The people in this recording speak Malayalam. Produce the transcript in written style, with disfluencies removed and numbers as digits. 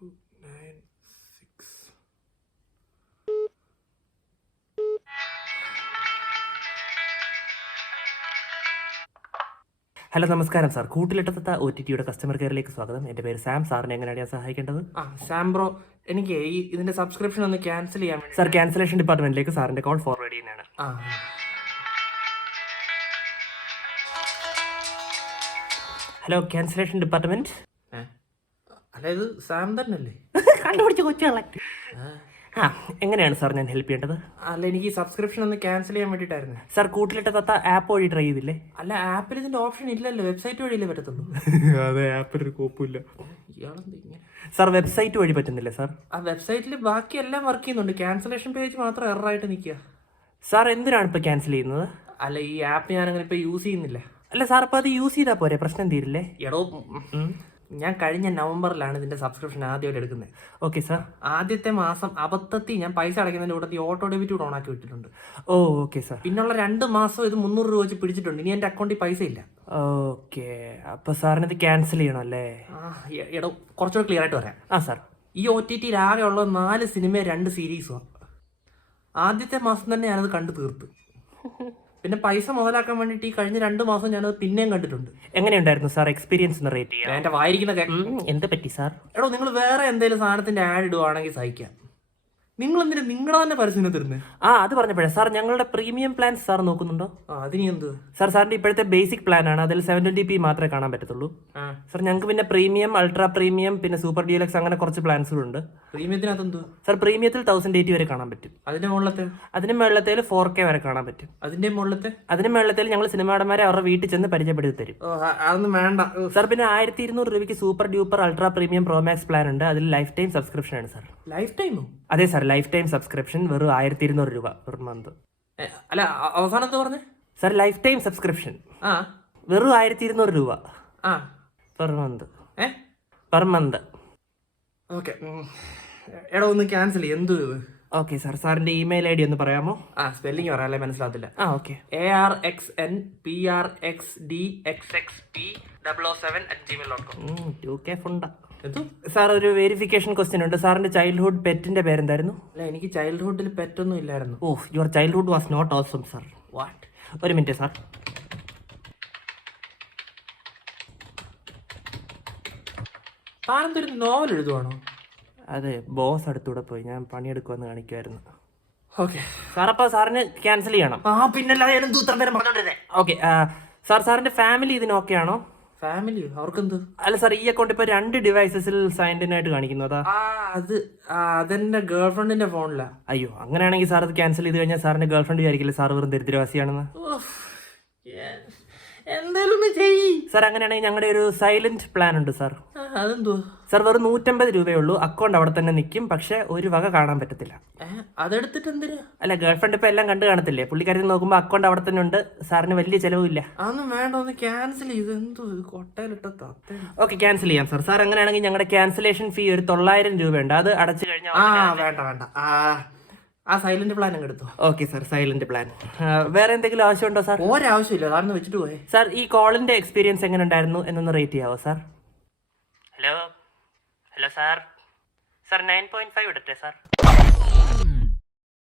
296. ഹലോ നമസ്കാരം സാർ. കൂട്ടിലിട്ടത്ത OTTയുടെ കസ്റ്റമർ കെയറിലേക്ക് സ്വാഗതം. എൻ്റെ പേര് സാം. സാറിനെ എങ്ങനെയാണ് ഞാൻ സഹായിക്കേണ്ടത്? സാം ബ്രോ, എനിക്ക് ഇതിന്റെ സബ്സ്ക്രിപ്ഷൻ ഒന്ന് ക്യാൻസൽ ചെയ്യാൻ വേണ്ടി. സാർ, ക്യാൻസലേഷൻ ഡിപ്പാർട്ട്മെന്റിലേക്ക് സാറിന്റെ കോൾ ഫോർവേഡ് ചെയ്യുന്നതാണ്. Hello, cancellation department. അല്ല, ഇത് സാം തന്നെയല്ലേ? കണ്ടുപിടിച്ച കൊച്ചുകളെ. എങ്ങനെയാണ് സാർ ഞാൻ ഹെൽപ്പ് ചെയ്യേണ്ടത്? അല്ല, എനിക്ക് സബ്സ്ക്രിപ്ഷൻ ഒന്ന് ക്യാൻസൽ ചെയ്യാൻ വേണ്ടിയിട്ടായിരുന്നു. സാർ, കൂട്ടിലിട്ടത്ത ആപ്പ് വഴി ട്രൈ ചെയ്തില്ലേ? അല്ല, ആപ്പിൽ ഇതിന്റെ ഓപ്ഷൻ ഇല്ലല്ലോ, വെബ്സൈറ്റ് വഴിയല്ലേ പറ്റത്തുള്ളൂ. അതെ, ആപ്പിൽ ഒരു കോപ്പില്ല. ഇയാളെന്താ ഇങ്ങനെ? സാർ, വെബ്സൈറ്റ് വഴി പറ്റുന്നില്ലേ സാർ? ആ വെബ്സൈറ്റിൽ ബാക്കി എല്ലാം വർക്ക് ചെയ്യുന്നുണ്ട്, ക്യാൻസലേഷൻ പേജ് മാത്രം എററായിട്ട് നിൽക്കുക. സാർ, എന്തിനാണ് ഇപ്പോൾ ക്യാൻസൽ ചെയ്യുന്നത്? അല്ല, ഈ ആപ്പ് ഞാനങ്ങനെ ഇപ്പോൾ യൂസ് ചെയ്യുന്നില്ല. അല്ല സാർ, അപ്പോൾ അത് യൂസ് ചെയ്താൽ പോരെ, പ്രശ്നം തീരില്ലേ? എടോ, ഞാൻ കഴിഞ്ഞ നവംബറിലാണ് ഇതിന്റെ സബ്സ്ക്രിപ്ഷൻ ആദ്യമായിട്ട് എടുക്കുന്നത്. Okay sir. ആദ്യത്തെ മാസം അബദ്ധത്തിൽ ഞാൻ പൈസ അടയ്ക്കുന്നതിന്റെ കൂട്ടത്തിൽ ഓട്ടോ ഡെബിറ്റ് കൂടെ ഓണാക്കി വിട്ടിട്ടുണ്ട്. ഓ ഓക്കെ സാർ. പിന്നുള്ള 2 മാസം ഇത് 300 രൂപ വെച്ച് പിടിച്ചിട്ടുണ്ട്. ഇനി എന്റെ അക്കൗണ്ടിൽ പൈസ ഇല്ല. ഓക്കെ, അപ്പൊ സാറിന് ഇത് ക്യാൻസൽ ചെയ്യണം അല്ലേ? എടോ, കുറച്ചുകൂടെ ക്ലിയർ ആയിട്ട് പറയാം. സാർ, ഈ OTTയിൽ ആകെ ഉള്ള 4 സിനിമയും 2 സീരീസുമാണ്. ആദ്യത്തെ മാസം തന്നെ ഞാനത് കണ്ടു തീർത്തു. പിന്നെ പൈസ മുതലാക്കാൻ വേണ്ടിയിട്ട് ഈ കഴിഞ്ഞ 2 മാസം ഞാനത് പിന്നെയും കണ്ടിട്ടുണ്ട്. എങ്ങനെയുണ്ടായിരുന്നു സാർ എക്സ്പീരിയൻസ് ഒന്ന് റേറ്റ് ചെയ്യാം? എന്റെ വായിരിക്കുന്ന എന്ത് പറ്റി സാർ? എടോ, നിങ്ങൾ വേറെ എന്തെങ്കിലും സാധനത്തിന്റെ ആഡ് ഇടുവാണെങ്കിൽ സഹിക്കാം. നിങ്ങൾ എന്തിനാ നിങ്ങളുടെ തന്നെ പരസ്യം തരുന്നത്? അത് പറഞ്ഞപ്പോഴേ സാർ, ഞങ്ങളുടെ പ്രീമിയം പ്ലാൻ സാർ നോക്കുന്നുണ്ടോ? അതിന് എന്ത് സാർ? സാറിന്റെ ഇപ്പോഴത്തെ ബേസിക് പ്ലാൻ ആണ്, അതിൽ 720p മാത്രമേ കാണാൻ പറ്റത്തുള്ളൂ. സാർ, ഞങ്ങൾക്ക് പിന്നെ പ്രീമിയം, അൾട്രാ പ്രീമിയം, പിന്നെ സൂപ്പർ ഡീലക്സ് അങ്ങനെ കുറച്ച് പ്ലാൻസുകളുണ്ട്. പ്രീമിയത്തിനകത്ത് എന്ത്? സാർ, പ്രീമിയത്തിൽ 1080 വരെ കാണാൻ പറ്റും. അതിന്റെ മുകളിലത്തെ? അതിന് മുകളിലത്തേൽ 4K വരെ കാണാൻ പറ്റും. അതിന്റെ മുകളിലത്തെ? അതിന് മുകളിലത്തേൽ ഞങ്ങൾ സിനിമാടന്മാരെ അവരുടെ വീട്ടിൽ ചെന്ന് പരിചയപ്പെടുത്തി തരും. അതൊന്നും വേണ്ട സാർ. പിന്നെ 1200 രൂപയ്ക്ക് super duper ultra premium Pro Max plan ഉണ്ട്. അതിൽ ലൈഫ് ടൈം സബ്സ്ക്രിപ്ഷൻ ആണ് സാർ. ലൈഫ് ടൈമോ? അതെ സാർ, ലൈഫ് ടൈം സബ്സ്ക്രിപ്ഷൻ വെറും 1200 രൂപ പെർ മന്ത്. അല്ല, അവസാനം എന്താ പറഞ്ഞേ? സാർ, ലൈഫ് ടൈം സബ്സ്ക്രിപ്ഷൻ വെറും 1200 രൂപ per month. Per month. Okay, എടാ ഒന്ന് ക്യാൻസൽ ചെയ്യും. എന്തു ഇത്? ഓക്കെ സാർ, സാറിന്റെ ഇമെയിൽ ID ഒന്ന് പറയാമോ? സ്പെല്ലിംഗ് പറയാല്ലേ, മനസ്സിലാകത്തില്ല. ഓക്കെ. ARXNPRXDXXP007@gmail.com. 2K ഫുണ്ട. സാർ, ഒരു വെരിഫിക്കേഷൻ ക്വസ്റ്റ്യൻ ഉണ്ട്. സാറിന്റെ ചൈൽഡ്ഹുഡ് പെറ്റിന്റെ പേരെന്തായിരുന്നു? അല്ല, എനിക്ക് ചൈൽഡ്ഹുഡിൽ പെറ്റൊന്നും ഇല്ലായിരുന്നു. Your childhood was not awesome sir. What? ഒരു മിനിറ്റ് സാർ. താനെന്തൊരു നോവൽ എഴുതുവാണോ? അതെ, ബോസ് അടുത്തൂടെ പോയി, ഞാൻ പണിയെടുക്കുമെന്ന് കാണിക്കുമായിരുന്നു. ഓക്കെ സാർ, അപ്പോൾ സാറിന് ക്യാൻസൽ ചെയ്യണം. ഓക്കെ സാർ, സാറിന്റെ ഫാമിലി ഇതിന് ഓക്കെ ആണോ? ഫാമിലി അവർക്കെന്ത്? അല്ല സാർ, ഈ അക്കൗണ്ട് ഇപ്പൊ 2 ഡിവൈസസിൽ സൈൻഡ് ഇൻ ആയിട്ട് കാണിക്കുന്നതാ. അതെന്റെ ഗേൾഫ്രണ്ടിന്റെ ഫോണിലാ. അയ്യോ, അങ്ങനെയാണെങ്കിൽ സാർ അത് ക്യാൻസൽ ചെയ്ത് കഴിഞ്ഞാൽ സാറിന്റെ ഗേൾഫ്രണ്ട് വിചാരിക്കില്ല സാർ വെറും ദരിദ്രവാസിയാണെന്ന്. എന്തായാലും ചെയ്യ് സാർ. അങ്ങനെയാണെങ്കിൽ ഞങ്ങളുടെ ഒരു സൈലന്റ് പ്ലാൻ ഉണ്ട് സാർ. അതെന്തോ? സാർ, വെറും 150 രൂപയുള്ളൂ. അക്കൗണ്ട് അവിടെ തന്നെ നിൽക്കും, പക്ഷെ ഒരു വക കാണാൻ പറ്റത്തില്ല. അതെടുത്തിട്ട് എന്തിനാ? അല്ല, ഗേൾഫ്രണ്ട് ഇപ്പൊ എല്ലാം കണ്ടു കാണത്തില്ലേ, പുള്ളിക്കാരത്തിൽ നോക്കുമ്പോൾ അക്കൗണ്ട് അവിടെ തന്നെ ഉണ്ട്. സാറിന് വലിയ ചെലവില്ല. അതൊന്നും വേണ്ട, ഒന്ന് ക്യാൻസൽ ചെയ്ത്. എന്തോ കൊട്ടയിലിട്ട. ഓക്കെ, ക്യാൻസൽ ചെയ്യാം സാർ. സാർ, അങ്ങനെയാണെങ്കിൽ ഞങ്ങളുടെ ക്യാൻസലേഷൻ ഫീ ഒരു 900 രൂപയുണ്ട്. അത് അടച്ചു കഴിഞ്ഞാൽ വേണ്ട ആ സൈലന്റ് പ്ലാൻ അങ്ങ് എടുത്തു. Okay sir, silent plan. വേറെ എന്തെങ്കിലും ആവശ്യമുണ്ടോ സാർ? ഒരാവശ്യമില്ല, കാരണം വെച്ചിട്ട് പോയി. സാർ, ഈ കോളിന്റെ എക്സ്പീരിയൻസ് എങ്ങനെ ഉണ്ടായിരുന്നു എന്നൊന്ന് റേറ്റ് ചെയ്യാവോ സാർ? Hello sir. സാർ, 9.5 ഇടട്ടെ സാർ?